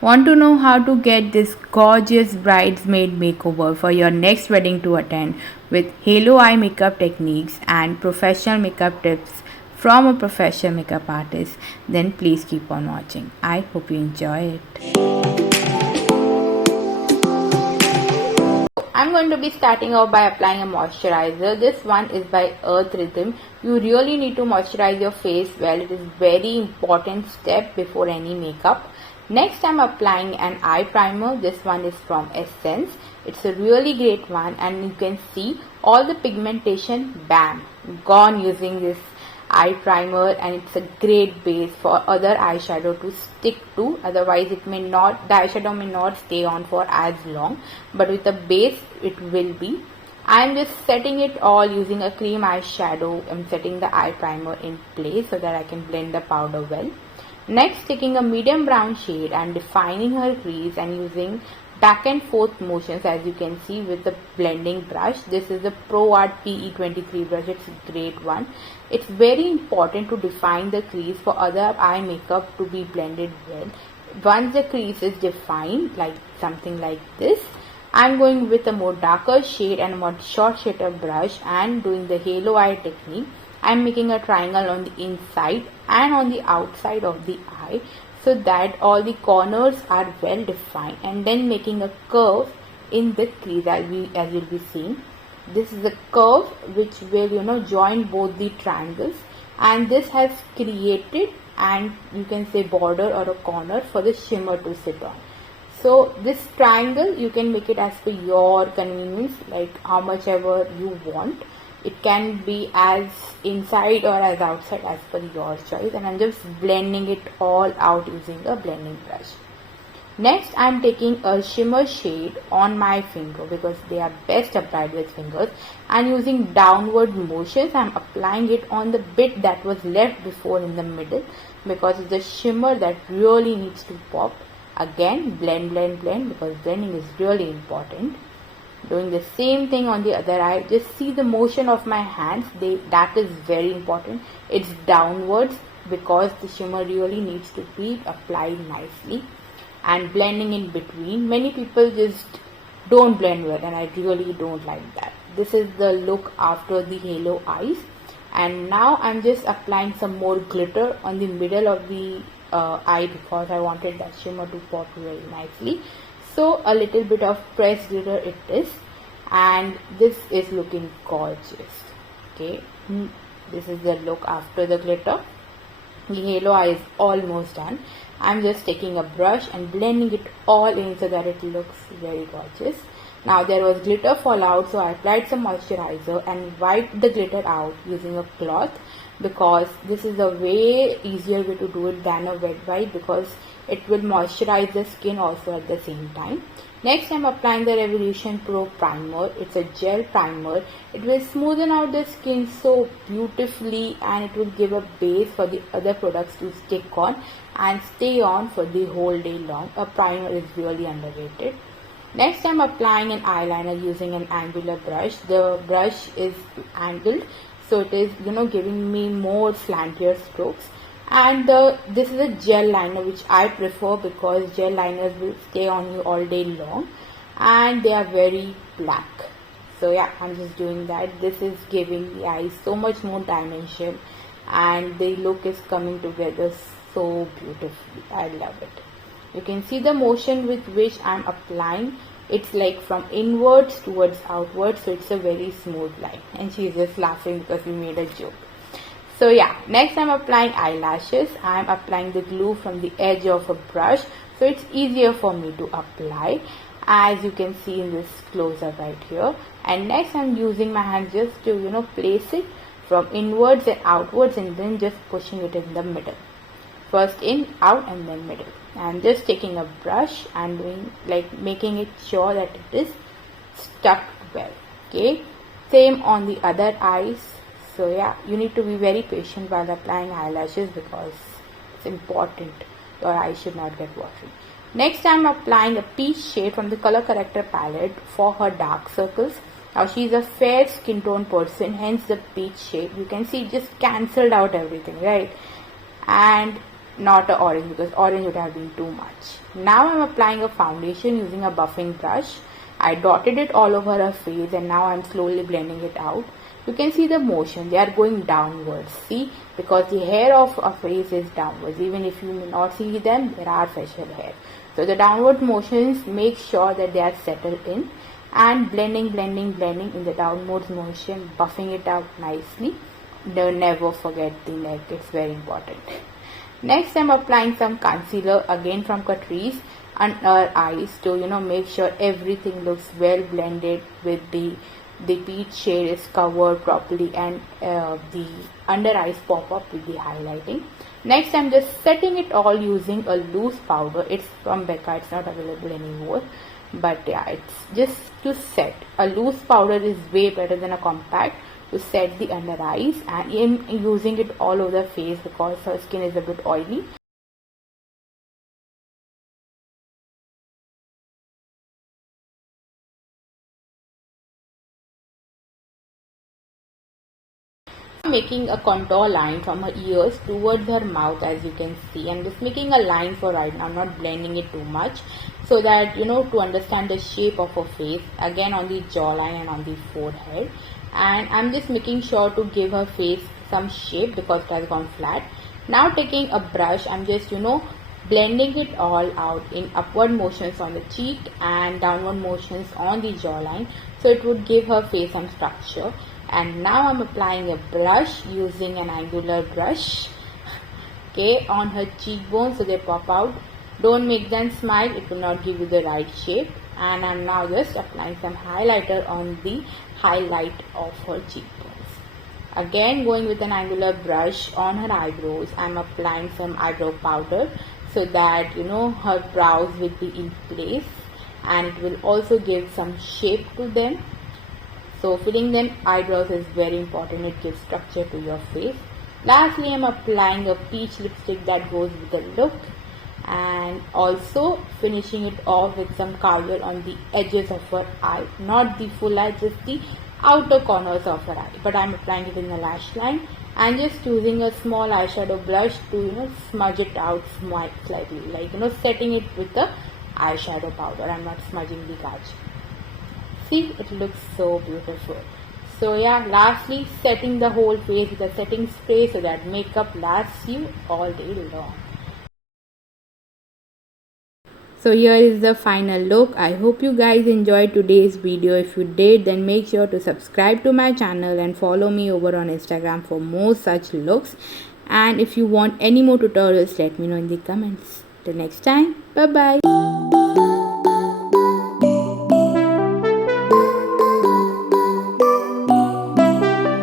Want to know how to get this gorgeous bridesmaid makeover for your next wedding to attend with halo eye makeup techniques and professional makeup tips from a professional makeup artist? Then please keep on watching. I hope you enjoy it. I'm going to be starting off by applying a moisturizer. This one is by Earth Rhythm. You really need to moisturize your face well. It is very important step before any makeup. Next, I'm applying an eye primer. This one is from Essence. It's a really great one, and you can see all the pigmentation, bam, gone using this eye primer, and it's a great base for other eyeshadow to stick to. Otherwise, the eyeshadow may not stay on for as long, but with a base it will be. I am just setting it all using a cream eyeshadow. I'm setting the eye primer in place so that I can blend the powder well. Next, taking a medium brown shade and defining her crease and using back and forth motions, as you can see, with the blending brush. This is the Pro Art PE23 brush. It's a great one. It's very important to define the crease for other eye makeup to be blended well. Once the crease is defined, like something like this, I'm going with a more darker shade and a more short shader brush and doing the halo eye technique. I'm making a triangle on the inside and on the outside of the eye so that all the corners are well defined, and then making a curve in the crease as you'll be seeing. This is a curve which will join both the triangles, and this has created, and you can say, border or a corner for the shimmer to sit on. So this triangle, you can make it as per your convenience, like how much ever you want. It can be as inside or as outside as per your choice, and I'm just blending it all out using a blending brush. Next, I'm taking a shimmer shade on my finger because they are best applied with fingers, and using downward motions I'm applying it on the bit that was left before in the middle, because it's the shimmer that really needs to pop. Again, blend because blending is really important. Doing the same thing on the other eye. Just see the motion of my hands. That is very important. It's downwards because the shimmer really needs to be applied nicely, and blending in between. Many people just don't blend well, and I really don't like that. This is the look after the halo eyes, and now I'm just applying some more glitter on the middle of the eye because I wanted that shimmer to pop very nicely. So a little bit of pressed glitter it is, and this is looking gorgeous. Okay, this is the look after the glitter. The halo eye is almost done. I'm just taking a brush and blending it all in so that it looks very gorgeous. Now there was glitter fallout, so I applied some moisturizer and wiped the glitter out using a cloth, because this is a way easier way to do it than a wet wipe, because it will moisturize the skin also at the same time. Next, I'm applying the Revolution Pro Primer. It's a gel primer. It will smoothen out the skin so beautifully, and it will give a base for the other products to stick on and stay on for the whole day long. A primer is really underrated. Next, I'm applying an eyeliner using an angular brush. The brush is angled, so it is giving me more slantier strokes. And this is a gel liner which I prefer because gel liners will stay on you all day long and they are very black. So yeah, I'm just doing that. This is giving the eyes so much more dimension, and the look is coming together so beautifully. I love it. You can see the motion with which I'm applying. It's like from inwards towards outwards, so it's a very smooth line. And she's just laughing because we made a joke. So yeah, next I'm applying eyelashes. I'm applying the glue from the edge of a brush, so it's easier for me to apply, as you can see in this close-up right here. And next I'm using my hand just to place it from inwards and outwards, and then just pushing it in the middle. First in, out, and then middle. I'm just taking a brush and doing making it sure that it is stuck well. Okay, same on the other eyes. So yeah, you need to be very patient while applying eyelashes because it's important. Your eyes should not get watery. Next, I'm applying a peach shade from the color corrector palette for her dark circles. Now she's a fair skin tone person, hence the peach shade. You can see it just cancelled out everything, right? And not a orange, because orange would have been too much. Now I'm applying a foundation using a buffing brush. I dotted it all over her face and now I'm slowly blending it out. You can see the motion, they are going downwards, see, because the hair of a face is downwards. Even if you may not see them, there are facial hair. So the downward motions make sure that they are settled in, and blending in the downward motion, buffing it out nicely. Don't never forget the neck, it's very important. Next I'm applying some concealer again from Catrice on her eyes to make sure everything looks well blended with the peach shade is covered properly, and the under eyes pop up with the highlighting. Next I'm just setting it all using a loose powder. It's from Becca, it's not available anymore, but yeah, it's just to set. A loose powder is way better than a compact to set the under eyes, and I'm using it all over the face because her skin is a bit oily. Making a contour line from her ears towards her mouth. As you can see, I'm just making a line for right now, I'm not blending it too much, so that to understand the shape of her face, again on the jawline and on the forehead. And I'm just making sure to give her face some shape because it has gone flat. Now taking a brush, I'm just blending it all out in upward motions on the cheek and downward motions on the jawline, so it would give her face some structure. And now I'm applying a blush using an angular brush, okay, on her cheekbones so they pop out. Don't make them smile, it will not give you the right shape. And I'm now just applying some highlighter on the highlight of her cheekbones. Again going with an angular brush on her eyebrows, I'm applying some eyebrow powder so that her brows will be in place, and it will also give some shape to them. So filling them eyebrows is very important, it gives structure to your face. Lastly, I'm applying a peach lipstick that goes with the look, and also finishing it off with some kajal on the edges of her eye, not the full eye, just the outer corners of her eye, but I'm applying it in the lash line, and just using a small eyeshadow brush to smudge it out slightly, like setting it with the eyeshadow powder. I'm not smudging the kajal. See, it looks so beautiful. So yeah, lastly setting the whole face with a setting spray so that makeup lasts you all day long. So here is the final look. I hope you guys enjoyed today's video. If you did, then make sure to subscribe to my channel and follow me over on Instagram for more such looks. And if you want any more tutorials, let me know in the comments. Till next time, bye bye.